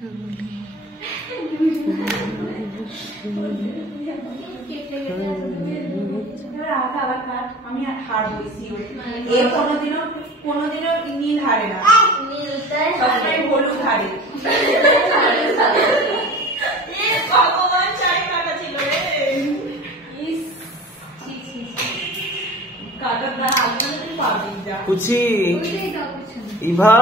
আমি হার বইছি এ কোনোদিনও নীল হারে না, সবসময় হলুদ হারে। ভগবান চাই কাটা ছিল রে, কাটাটা হাত তুই পাবি যা কুচি ইভা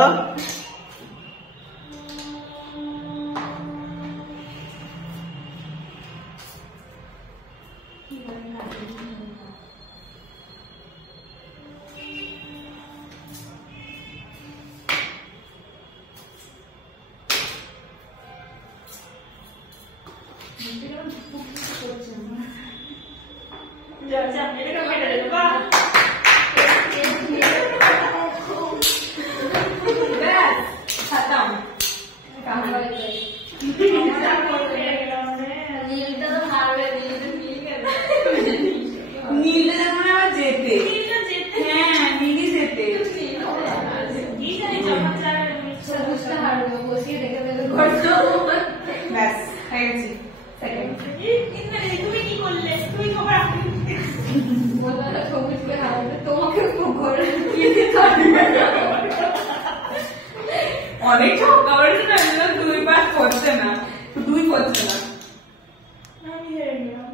অনেক ঠকা পড়েছে না, দুই পাস করছে না, দুই করছে না। আমি হেরে গেলাম।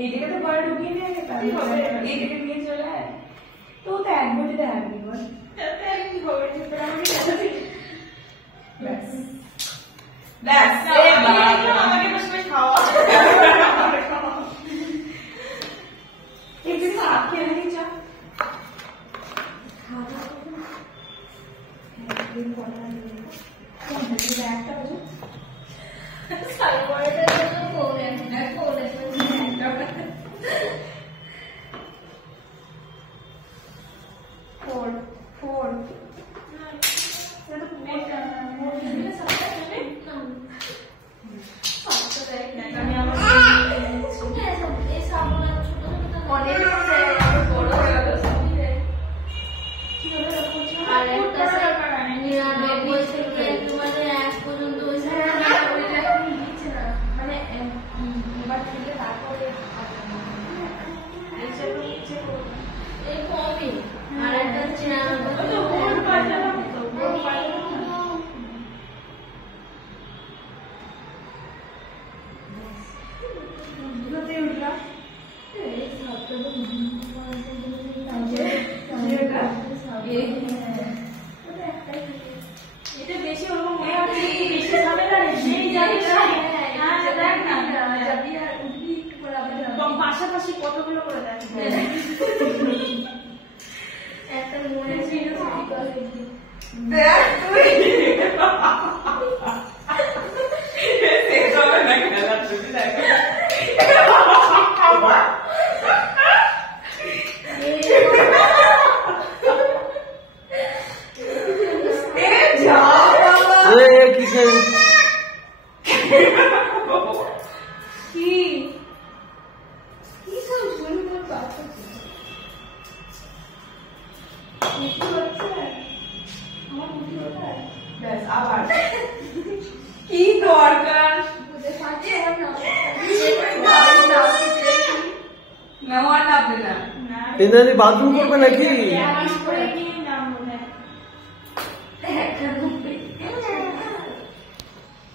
এইদিকে তো পরে ঢুকিয়ে নিয়ে গেতাম, এইদিকে নিয়ে চলে আয় তো এক বছর দেখাবি বল কি হবে ব্যাস ব্যাস আমাকে বসে বসে খাওয়া একদিন आप खेल नहीं जा खाना दिन पड़ा नहीं कौन है ये बैठा हो जो साइड वाले तो फोन है फोन फोन ये तो मोड़ करना मोड़ करने सब करने सब तो देख नहीं करने ये सब অনেক বড় হয়ে গেল কি হলো আর একটা নিরানব্বই থেকে তোমাদের এক পর্যন্ত ওই নিচ্ছে না মানে এবার থেকে তারপরে এই কমই আর একটা 94 তো ভোট পাঠালাম তো ভোট পাঠালাম দুটোতে উঠলা এটা বেশি ওরকম মনে হচ্ছে বেশি ঝামেলা পাশাপাশি কতগুলো করে দেয় একটা মনে ছিল বাথরুম করবে নাকি